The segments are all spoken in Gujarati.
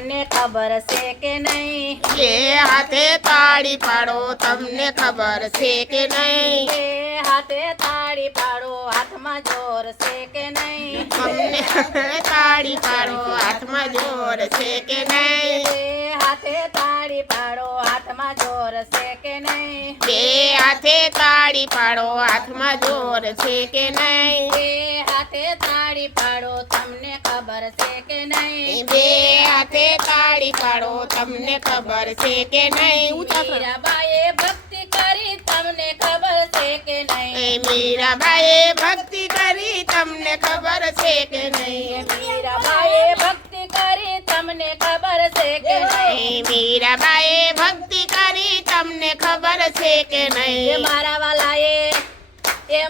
તમને ખબર છે કે નહીં? બે હાથે તાળી પાડો તમને ખબર છે કે નહીં? બે હાથે તાળી પાડો હાથમાં જોર છે કે નહીં? તમને તાળી પાડો હાથમાં જોર છે કે નહીં? બે હાથે તાળી પાડો હાથમાં જોર છે કે નહીં? બે હાથે તાળી પાડો હાથમાં જોર છે કે નહીં? બે હાથે તાળી પાડો તમને ખબર છે કે નહીં? બે હાથે તાળી પાડો તમને ખબર છે કે નહીં? મીરાબાઈએ ભક્તિ કરી તમને ખબર છે કે નહીં? મીરાબાઈએ ભક્તિ કરી તમને ખબર છે કે નહીં? મીરાબાઈએ ભક્તિ કરી તમને ખબર છે કે નહીં? મીરાબાઈએ ભક્તિ કરી તમને ખબર છે કે એ નહીં? મારા વાલાએ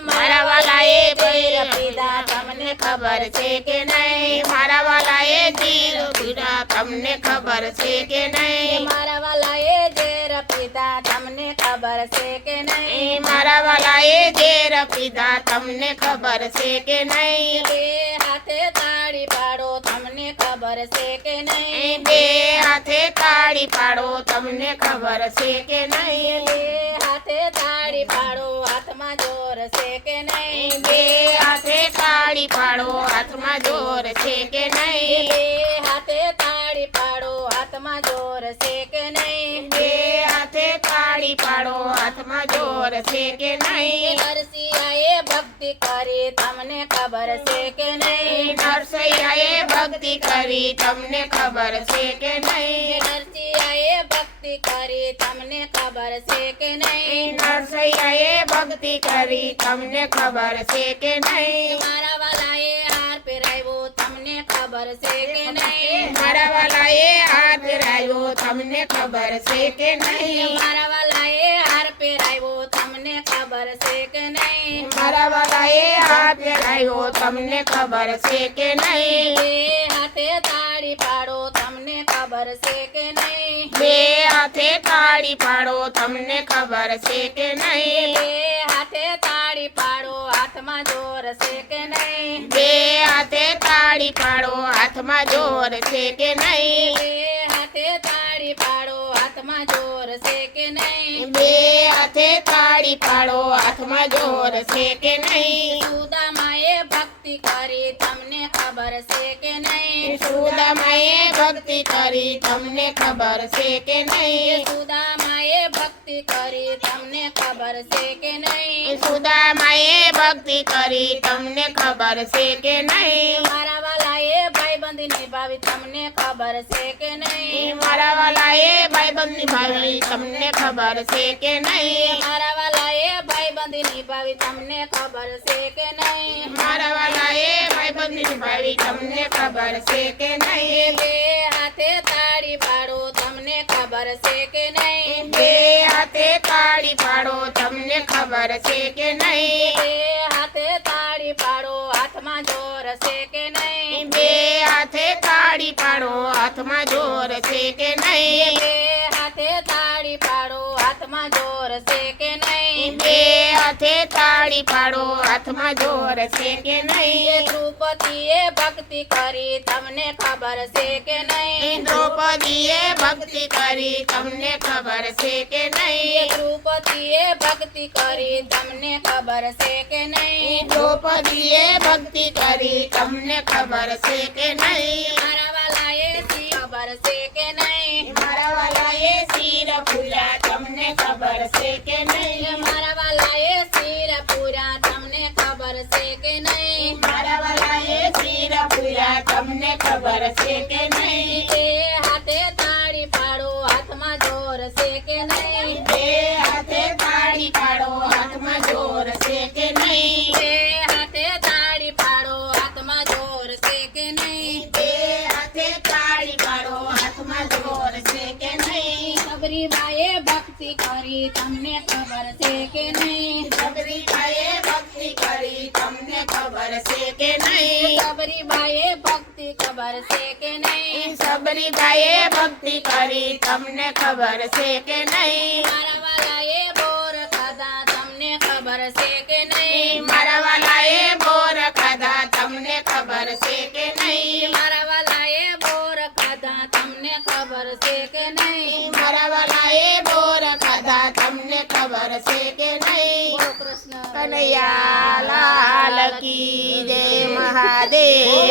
મારા વાલાએ ઝેર પીધા તમને ખબર છે કે નહીં? મારા વાલાએ તીર પીડા તમને ખબર છે કે નહીં? મારા વાલાએ ઝેર પીધા તમને ખબર છે કે નહીં? મારા વાલાએ ઝેર પીધા તમને ખબર છે કે નહીં? બે હાથે તાળી પાડો તમને ખબર છે કે નહીં? બે હાથે તાળી પાડો તમને ખબર છે કે નહીં? બે હાથે તાળી પાડો હાથમાં જોર છે કે નહીં? બે હાથે તાળી પાડો હાથમાં જોર છે કે નહીં? બે હાથે તાળી પાડો હાથમાં જોર છે કે નહીં? બે હાથે તાળી પાડો હાથમાં જોર છે કે નહીં? નરસિંહાએ ભક્તિ કરી તમને ખબર છે કે નહીં? નરસૈયાએ ભક્તિ કરી તમને ખબર છે કે નહીં? નરસિંહાએ ભક્તિ કરી તમને ખબર છે કે નહીં? નરસૈયાએ ભક્તિ કરી તમને ખબર છે કે નહીં? મારા વાલાએ હાર પહેરાવ્યો તમને ખબર છે કે નહીં? મારા વાલાએ હાથ રાયો તમને ખબર છે કે નહીં? મારા વાલાએ હાર પહેરાવ્યો તમને ખબર છે કે નહીં? મારા વાલાએ હાથ રાયો તમને ખબર છે કે નહીં? બે હાથે તાળી પાડો તમને ખબર છે કે નહીં? બે હાથે તાળી પાડો તમને ખબર છે કે નહીં? બે હાથે તાળી પાડો હાથમાં જોર છે કે નહીં? બે હાથે તાળી પાડો હાથમાં જોર છે કે નહીં? બે હાથે તાળી પાડો હાથમાં જોર છે કે નહીં? બે હાથે તાળી પાડો હાથમાં જોર છે કે નહીં? સુદામાએ ભક્તિ કરી તમને ખબર છે કે નહીં? સુદામાએ ભક્તિ કરી તમને ખબર છે કે નહીં? સુદામાએ ભક્તિ કરી તમને ખબર છે કે નહીં? સુદામાએ ભક્તિ કરી તમને ખબર છે કે નહીં? મારા વાલાએ ભાઈબંધી નિભાવી તમને ખબર છે કે નહીં? મારા વાલાએ ભાઈબંધ નિભાવી તમને ખબર છે કે નહીં? મારા વાલાએ ભાઈબંધી નિભાવી તમને ખબર છે કે નહીં? મારા વાલાએ ભાઈબંધ નિભાવી તમને ખબર છે કે નહીં? બે હાથે તાળી પાડો તમને ખબર છે કે નહીં? બે હાથે તાળી પાડો તમને ખબર છે કે નહીં? બે હાથે તાળી પાડો હાથમાં જોર છે કે નહીં? બે હાથે તાળી પાડો હાથમાં જોર છે કે નહીં? બે હાથે તાળી પાડો હાથમાં જોર છે કે નહીં? બે હાથે તાળી પાડો હાથમાં જોર છે કે નહીં? દ્રૌપદીએ ભક્તિ કરી તમને ખબર છે કે નહીં? દ્રૌપદીએ ભક્તિ કરી તમને ખબર છે કે નહીં? દ્રૌપદીએ ભક્તિ કરી તમને ખબર છે કે નહીં? દ્રૌપદીએ ભક્તિ કરી તમને ખબર છે કે નહીં? મારા વાલાએ શી ખબર છે કે નહીં? મારા વાલાએ શિર પૂજા તમને ખબર છે કે નહીં? મારા વાલાએ શિર પૂરા તમને ખબર છે કે નહીં? મારા વાલાએ શિર પૂજા તમને ખબર છે કે નહીં? બે હાથે તાળી પાડો હાથમાં જોર છે કે નહીં? બે હાથે તાળી પાડો હાથમાં જોર છે કે નહીં? બે હાથે તાળી પાડો હાથમાં જોર છે કે નહીં? બે હાથે તાળી પાડો હાથમાં જોર છે કે નહીં? સબરીબાઈએ ભક્તિ કરી તમને ખબર છે કે નહીં? સબરીબાઈએ ભક્તિ કરી તમને ખબર છે કે નહીં? સબરીબાઈએ ભક્તિ ખબર છે કે નહીં? સબરીબાઈએ ભક્તિ કરી તમને ખબર છે કે નહીં? મારા વાલાએ બોર ખાધા તમને ખબર છે કે નહીં? મારા વાલાએ બોર ખાધા તમને ખબર છે કે નહીં? મારા વાલાએ બોર ખાધા તમને તમને ખબર છે કે નહીં? મારા વાલાએ બોર ખાધા તમને ખબર છે કે નહીં? બોલો કૃષ્ણ કનૈયા લાલ કી જય મહાદેવની